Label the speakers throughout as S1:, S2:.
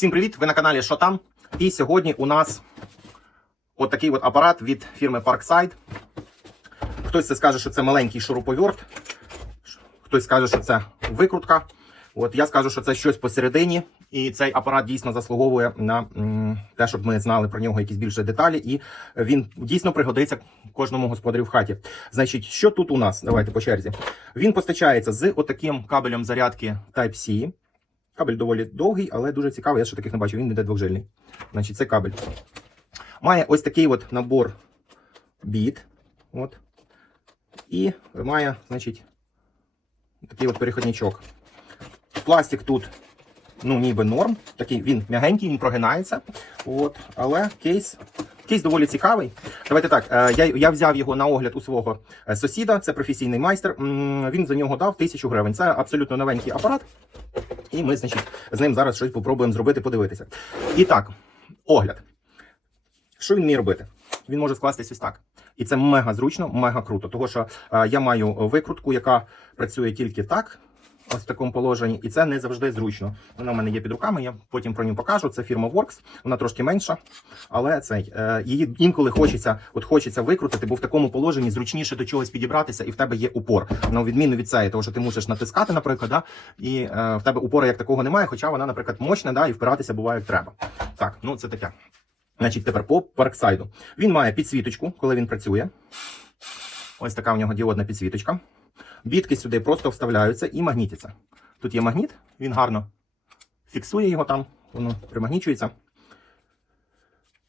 S1: Всім привіт! Ви на каналі Що там? І сьогодні у нас от такий от апарат від фірми Parkside. Хтось це скаже, що це маленький шуруповерт, хтось скаже, що це викрутка. От я скажу, що це щось посередині, і цей апарат дійсно заслуговує на те, щоб ми знали про нього якісь більше деталі, і він дійсно пригодиться кожному господарю в хаті. Значить, що тут у нас? Давайте по черзі. Він постачається з отаким кабелем зарядки Type-C. Кабель доволі довгий, але дуже цікавий. Я ще таких не бачив, він іде двохжильний. Значить, це кабель. Має ось такий от набор біт. От. І має, значить, такий от переходничок. Пластик тут, ну, ніби норм. Такий він м'ягенький, він прогинається. От. Але кейс. Кейс доволі цікавий. Давайте так. е, Я, я взяв його на огляд у свого е, сусіда, це професійний майстер. Він за нього дав тисячу гривень. Це абсолютно новенький апарат. І ми, значить, з ним зараз щось попробуємо зробити, подивитися. І так, огляд. Що він вміє робити? Він може скластись ось так. І це мега зручно, мега круто. Тому що е, я маю викрутку, яка працює тільки так, ось в такому положенні, і це не завжди зручно. Вона в мене є під руками, я потім про нього покажу. Це фірма Works, вона трошки менша, але цей, е, її інколи хочеться, от хочеться викрутити, бо в такому положенні зручніше до чогось підібратися, і в тебе є упор. На відміну від цієї, тому що ти мусиш натискати, наприклад, да, і е, в тебе упора як такого немає, хоча вона, наприклад, мощна, да, і впиратися буває як треба. Так, ну це таке. Значить, тепер по парксайду. Він має підсвіточку, коли він працює. Ось така в нього діодна підсвіточка. Бітки сюди просто вставляються і магнітяться. Тут є магніт, він гарно фіксує його там, воно примагнічується.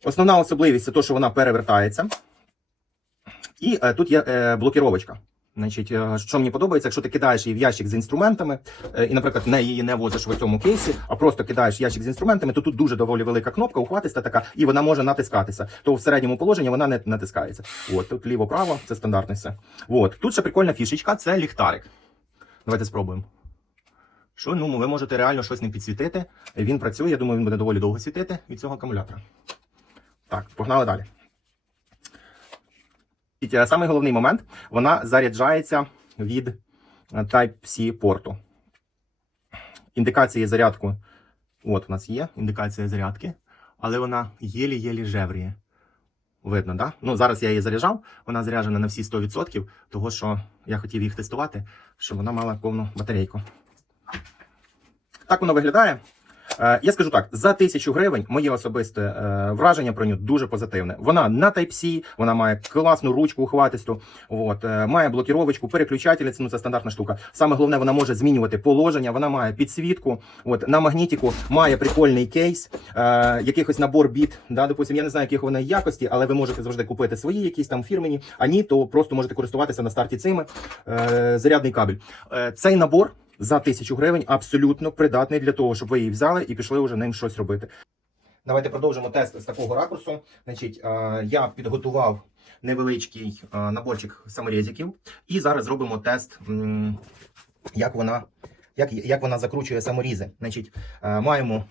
S1: Основна особливість це те, що вона перевертається. І е, тут є е, блокіровочка. Значить, е, що мені подобається, якщо ти кидаєш її в ящик з інструментами, е, і, наприклад, не її не возиш в цьому кейсі, а просто кидаєш ящик з інструментами, то тут дуже доволі велика кнопка, ухватиста така, і вона може натискатися. То в середньому положенні вона не натискається. От тут ліво-право, це стандартне все. От тут ще прикольна фішечка, це ліхтарик. Давайте спробуємо. Що ну ви можете реально щось не підсвітити. Він працює, я думаю, він буде доволі довго світити від цього акумулятора. Так, погнали далі. Е, Самий головний момент, вона заряджається від е, Type-C порту. Індикація зарядку. От у нас є індикація зарядки, але вона єлі-єлі жевріє. Видно, да? Ну, зараз я її заряджав, вона заряджена на всі 100%, того що я хотів їх тестувати, щоб вона мала повну батарейку. Так воно виглядає. Е, Я скажу так: за тисячу гривень моє особисте е, враження про нього дуже позитивне. Вона на Type-C, вона має класну ручку ухватисту, от, е, має блокіровочку, переключатель, ну, це стандартна штука. Саме головне, вона може змінювати положення, вона має підсвітку. От, на магнітику має прикольний кейс, якихось набор біт. Да, допустим, я не знаю, яких вона якості, але ви можете завжди купити свої, якісь там фірмені, а ні, то просто можете користуватися на старті цими. Зарядний кабель. Цей набор за тисячу гривень абсолютно придатний для того, щоб ви її взяли і пішли вже ним щось робити. Давайте продовжимо тест з такого ракурсу. Значить, е, я підготував невеличкий е, наборчик саморізиків, і зараз зробимо тест, як вона, як, як вона закручує саморізи. Значить, е, маємо.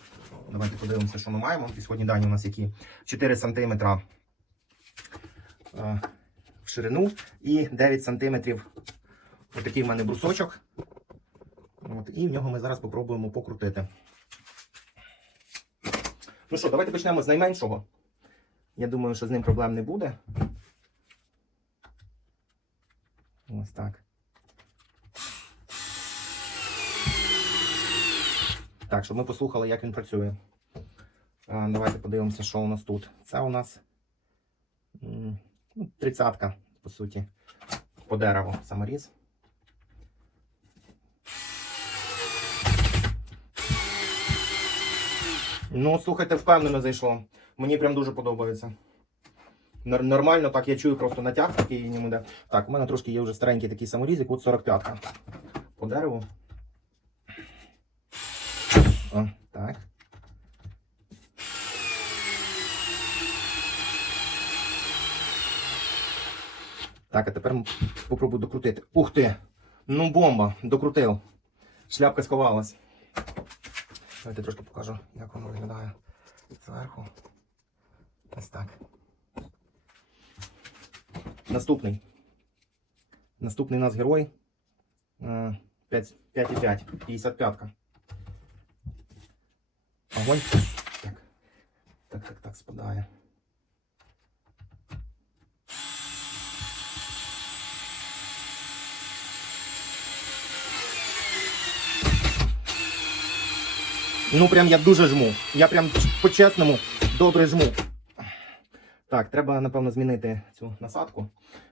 S1: Давайте подивимося, що ми маємо. Сьогодні дані у нас які 4 см в ширину і 9 см. Ось такий в мене брусочок. І в нього ми зараз попробуємо покрутити. Ну що, давайте почнемо з найменшого. Я думаю, що з ним проблем не буде. Ось так. Так, щоб ми послухали, як він працює. А, давайте подивимося, що у нас тут. Це у нас ну, тридцятка, по суті, по дереву саморіз. Ну, слухайте, впевнено зайшло. Мені прям дуже подобається. Нормально, так я чую просто натяг такий ньому йде. Так, у мене трошки є вже старенький такий саморізик, от 45-ка. По дереву. О, так. Так, а тепер попробую докрутити. Ух ти! Ну, бомба! Докрутив. Шляпка сховалась. Давайте трошки покажу, як воно виглядає зверху. Ось так. Наступний. Наступний у нас герой. Е, 5,5. 55. огонь. Так, так, так, так, спадає. Ну, прям я дуже жму. Я прям по-чесному добре жму. Так, треба, напевно, змінити цю насадку.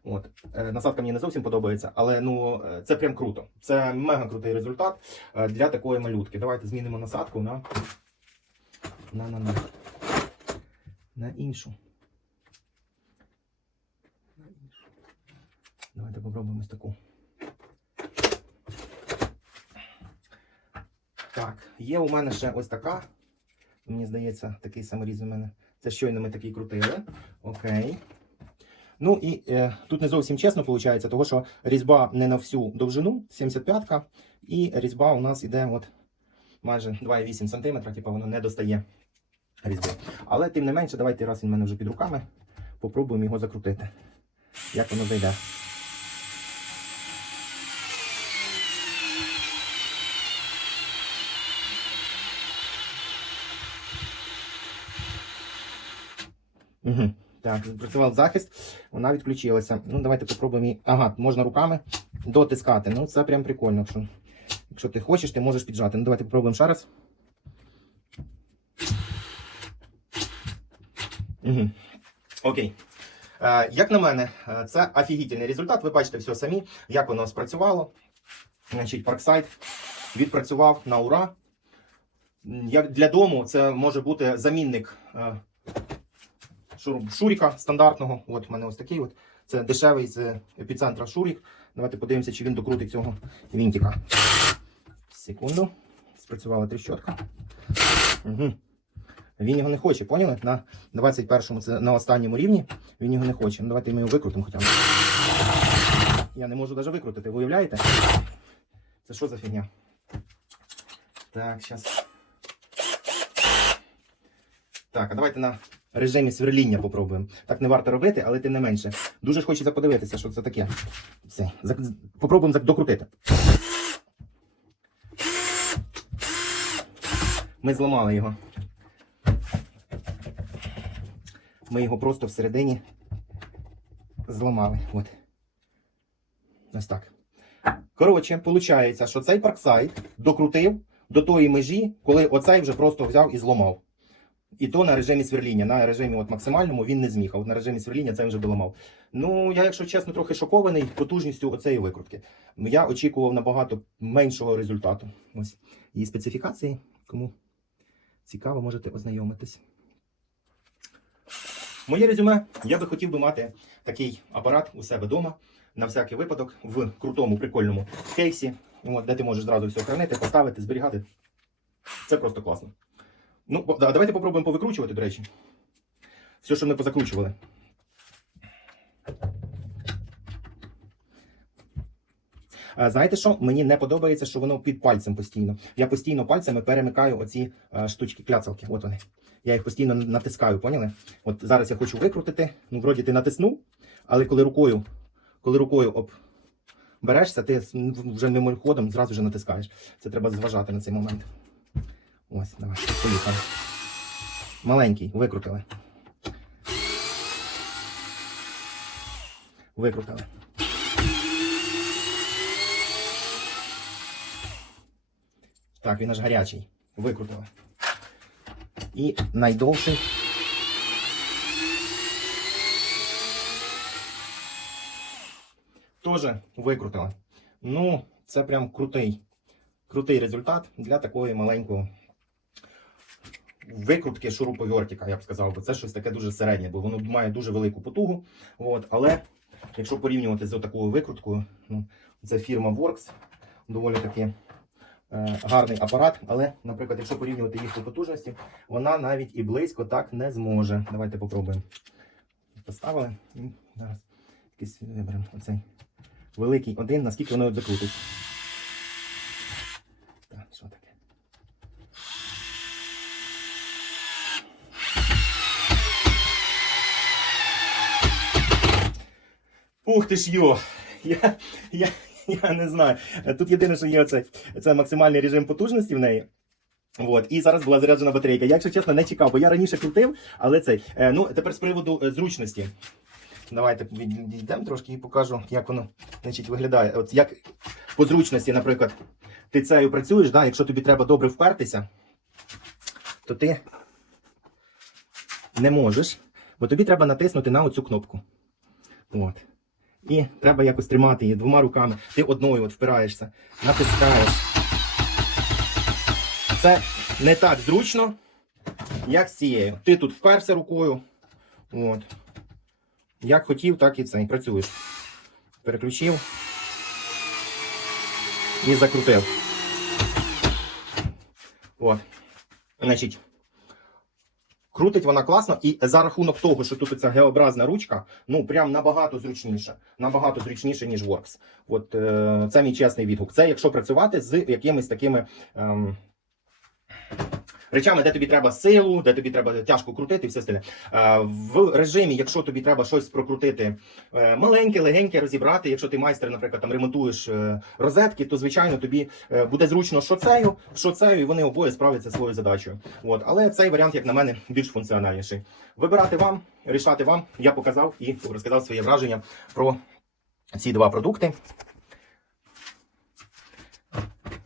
S1: От. Е, насадка мені не зовсім подобається, але ну, е, це прям круто. Це мега крутий результат е, для такої малютки. Давайте змінимо насадку на, на, на, на, на іншу. Давайте попробуємо ось таку. Так, є у мене ще ось така. Мені здається, такий саморіз у мене. Це щойно ми такий крутили. Окей. Ну і е, тут не зовсім чесно виходить, тому що різьба не на всю довжину, 75-ка, і різьба у нас іде от майже 2,8 см, типу воно не достає різьби. Але тим не менше, давайте раз він в мене вже під руками, попробуємо його закрутити. Як воно зайде. Угу. Так, працював захист, вона відключилася. Ну, давайте попробуємо її. Ага, можна руками дотискати. Ну, це прям прикольно. Якщо, якщо ти хочеш, ти можеш піджати. Ну, давайте попробуємо ще раз. Угу. Окей. Е, як на мене, е, це офігітельний результат. Ви бачите все самі, як воно спрацювало. Значить, Parkside відпрацював на ура. Як для дому це може бути замінник. е, Шуріка стандартного. От в мене ось такий. От. Це дешевий з епіцентра Шурік. Давайте подивимося, чи він докрутить цього вінтика. Секунду. Спрацювала тріщотка. Угу. Він його не хоче, поняли? На 21-му, це на останньому рівні, він його не хоче. Ну, давайте ми його викрутимо хоча б. Я не можу навіть викрутити, ви уявляєте? Це що за фігня? Так, зараз. Так, а давайте на режимі сверління попробуємо. Так не варто робити, але тим не менше. Дуже ж хочеться подивитися, що це таке. Все. Попробуємо докрутити. Ми зламали його. Ми його просто всередині зламали. От. Ось так. Коротше, виходить, що цей парксайд докрутив до тої межі, коли оцей вже просто взяв і зламав. І то на режимі сверління. На режимі от максимальному він не зміг, а от на режимі сверління це він вже доламав. Ну, я, якщо чесно, трохи шокований потужністю оцеї викрутки. Я очікував набагато меншого результату. Ось її специфікації. Кому цікаво, можете ознайомитись. Моє резюме, я би хотів би мати такий апарат у себе вдома, на всякий випадок, в крутому, прикольному кейсі, де ти можеш зразу все хранити, поставити, зберігати. Це просто класно. Ну, да, давайте попробуємо повикручувати, до речі. Все, що ми позакручували. Знаєте що? Мені не подобається, що воно під пальцем постійно. Я постійно пальцями перемикаю оці а, штучки, кляцалки. От вони. Я їх постійно натискаю, поняли? От зараз я хочу викрутити. Ну, вроді ти натиснув, але коли рукою, коли рукою об берешся, ти ну, вже мимоходом зразу вже натискаєш. Це треба зважати на цей момент. Ось, давай, поїхали. Маленький, викрутили. Викрутили. Так, він аж гарячий. Викрутили. І найдовший. Теж викрутили. Ну, це прям крутий, крутий результат для такої маленького викрутки шуруповертика, я б сказав, бо це щось таке дуже середнє, бо воно має дуже велику потугу. От, але якщо порівнювати з такою викруткою, ну, це фірма Works, доволі таки е, гарний апарат. Але, наприклад, якщо порівнювати їх по потужності, вона навіть і близько так не зможе. Давайте попробуємо. Поставили. І зараз якийсь виберемо оцей великий один, наскільки воно закрутить. Ух ти ж йо! Я, я, я не знаю. Тут єдине, що є оцей, це максимальний режим потужності в неї. От, і зараз була заряджена батарейка. Я, якщо чесно, не чекав, бо я раніше крутив, але цей. Е, ну, тепер з приводу е, зручності. Давайте відійдемо трошки і покажу, як воно значить, виглядає. От як по зручності, наприклад, ти цею працюєш, да, якщо тобі треба добре впертися, то ти не можеш, бо тобі треба натиснути на оцю кнопку. От. І треба якось тримати її двома руками. Ти одною от впираєшся, натискаєш. Це не так зручно, як з цією. Ти тут вперся рукою. От. Як хотів, так і це. І працюєш. Переключив і закрутив. От. Значить, крутить вона класно, і за рахунок того, що тут ця геобразна ручка, ну прям набагато зручніше. Набагато зручніше, ніж Works. От е, це мій чесний відгук. Це якщо працювати з якимись такими. Ем, Речами, де тобі треба силу, де тобі треба тяжко крутити, і все стиле. В режимі, якщо тобі треба щось прокрутити е, маленьке, легеньке розібрати, якщо ти майстер, наприклад, там ремонтуєш е, розетки, то звичайно тобі е, буде зручно що цею, і вони обоє справляться своєю задачею. От, але цей варіант, як на мене, більш функціональніший. Вибирати вам, рішати вам. Я показав і розказав своє враження про ці два продукти.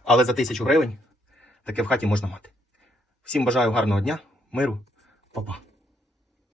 S1: Але за тисячу гривень таке в хаті можна мати. Всім бажаю гарного дня, миру, па-па.